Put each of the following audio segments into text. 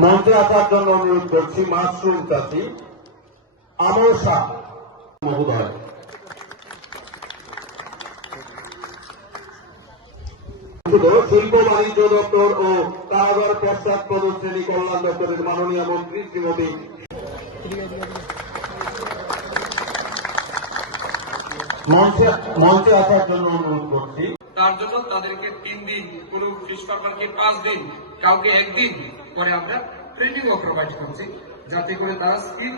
মঞ্চে আসার জন্য অনুরোধ করছি মাশরুম চাচি আমর শাহ মহোদয়। শিল্প বাণিজ্য দপ্তর ও কারাগার পশ্চাৎপদ শ্রেণী কল্যাণ দপ্তরের মাননীয় মন্ত্রী শ্রীমতী মঞ্চে আসার জন্য অনুরোধ করছি। তার জন্য তাদেরকে 3 দিন, কোন ফিশ ফার্মারকে 5 দিন, কাউকে 1 দিন করে আমরা ট্রেনিংও প্রোভাইড করছি, যাতে করে তারা স্কিল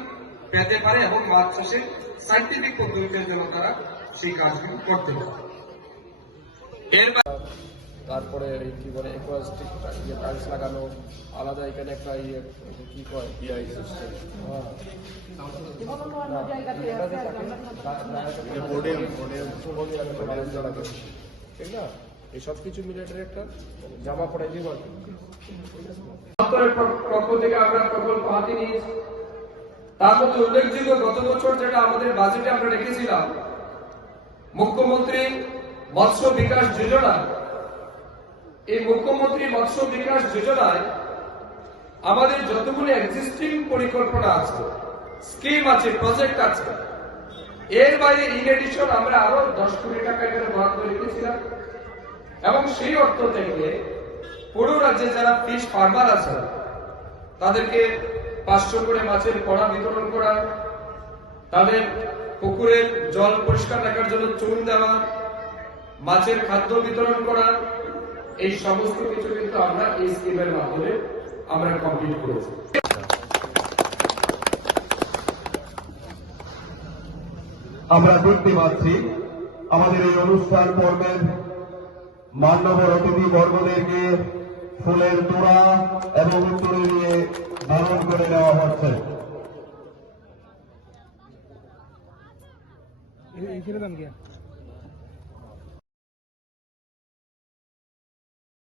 পেতে পারে এবং মাছ চাষে সাইন্টিফিক পদ্ধতিতে যেন তারা সেই কাজগুলো করতে পারে। তারপরে কি বলে অ্যাকোয়াস্টিক টাইলস লাগানো, আলাদা এখানে একটা কি কয় সিস্টেম, ঠিক না, এই সব কিছু মিলিটারি একটা জামা পড়াই দিব। পক্ষ থেকে আমরা প্রকল্প হাতে নিয়েছি। তার মধ্যে উল্লেখযোগ্য গত বছর যেটা আমাদের বাজেটে আমরা রেখেছিলাম, মুখ্যমন্ত্রী মৎস্য বিকাশ যোজনা। এই মুখ্যমন্ত্রী মৎস্য বিকাশ যোজনায় আমাদের যতগুলো এক্সিস্টিং পরিকল্পনা আছে, স্কিম আছে, প্রজেক্ট আছে, এর বাইরে ইন এডিশন আমরা আরো 10 কোটি টাকা এখানে বরাদ্দ রেখেছিলাম এবং সেই অর্থ থেকে পুরো রাজ্যে যারা ফিশ ফার্মার আছে তাদেরকে 500 করে মাছের কড়া বিতরণ করা, তাদের পুকুরের জল পরিষ্কার রাখার জন্য চুন দেওয়া, মাছের খাদ্য বিতরণ করা, এই সমস্ত কিছু কিন্তু আমরা এই স্কিমের মাধ্যমে আমরা কমপ্লিট করেছি। আমরা দেখতে পাচ্ছি আমাদের এই অনুষ্ঠান পর্বের মান্যবর অতিথি বর্গদেরকে ফুলের তোড়া এবং উত্তরে নিয়ে বরণ করে নেওয়া হচ্ছে।